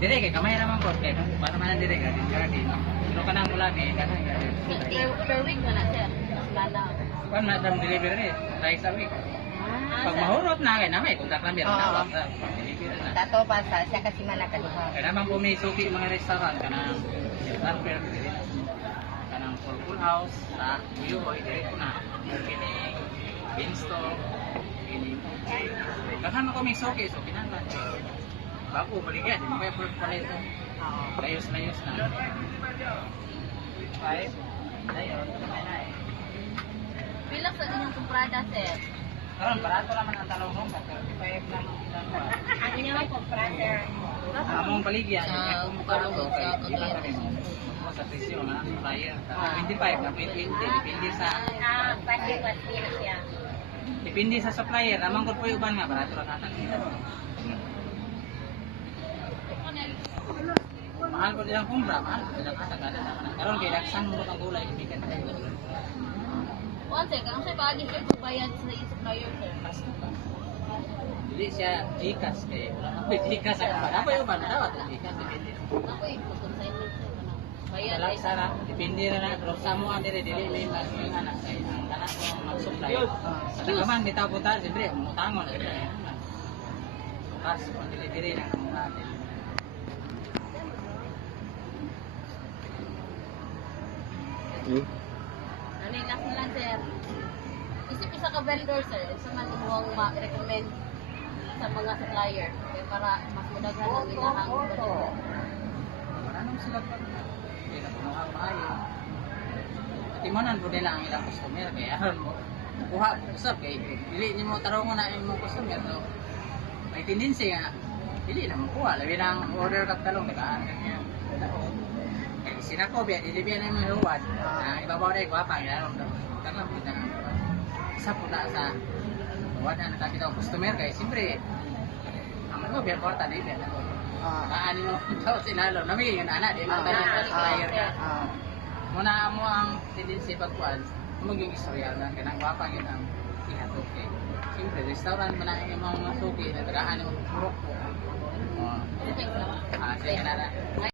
Dire kay kamay naman po kay para man dire ka din kaya din. Pero kanang ulan eh kanang Per week na na sir. Lala. kan madam delivery twice a week. Pag mahurot na kay namay kontak lang biya tawag sa delivery na. Tato pa sa siya kasi malakaduha. Kaya naman po may suki mga restaurant kanang transfer dire na. Kanang full house sa Uyuhoy dire ko na. Kini Beanstalk kini Kahan ako may suki so kinahanglan. Bago baligyan di mo kay full palit. Layos-layos na. 5 Dayon, kamay na eh. Pila sa inyong kumprada sir? Karon barato naman ang talong sa 35 lang ang kuha. Ano niyo ang kumprada? Among baligyan Sa kung Bukalong, sa ilang kami mo sa presyo na flyer. 25 na 20 depende sa pati na siya. depende sa supplier. Amang gud po uban nga barato lang ata. Mahal po nilang kumbra, mahal po nilang katagalan naman. Karon kay laksan mo ang gulay ibigan tayo. One second, ang siya paagi siya pagbayad sa supplier sir. Dili siya Gcash kay wala na po Gcash sa kumbra. Apa yung ba na dapat Gcash depende. Ako eh, pag-consignment sir. Bayad Talak sara, depende na na pero sa mo ang dire dili may mas may anak kay ang tanan ko mag-supply. Sa tagaman bitaw puta siyempre mutangon na. Bukas pag delivery na kamo natin. Ano yung last na lang sir? Isip isa ka vendor sir, isa man imong ma-recommend sa mga supplier kaya para mas mudaghan ang ilahang vendor. Maranong sila pa. Hindi na punuhang maayo. Timonan po nila ang ilang customer kaya aron mo. Kuha, usap kay dili nimo tarungon na imong customer no. May tendency nga dili na mo kuha labi nang order kag talong dagaan kanya. Eh sina ko biya dili biya na imong luwad. Ibabaw na ko apa ya. Tanang po na. Isa po na sa luwad na nakakita ko customer kay siyempre ang mo biya kwarta di biya. Kaani mo daw sinalo nami yung anak di man tanan sa supplier ka. Muna mo ang tendency pagkuan maging istorya na kanang gwapa gyud ang ihatod kay siyempre restaurant man ang imong masuki na tagaan mo purok po. Sige na.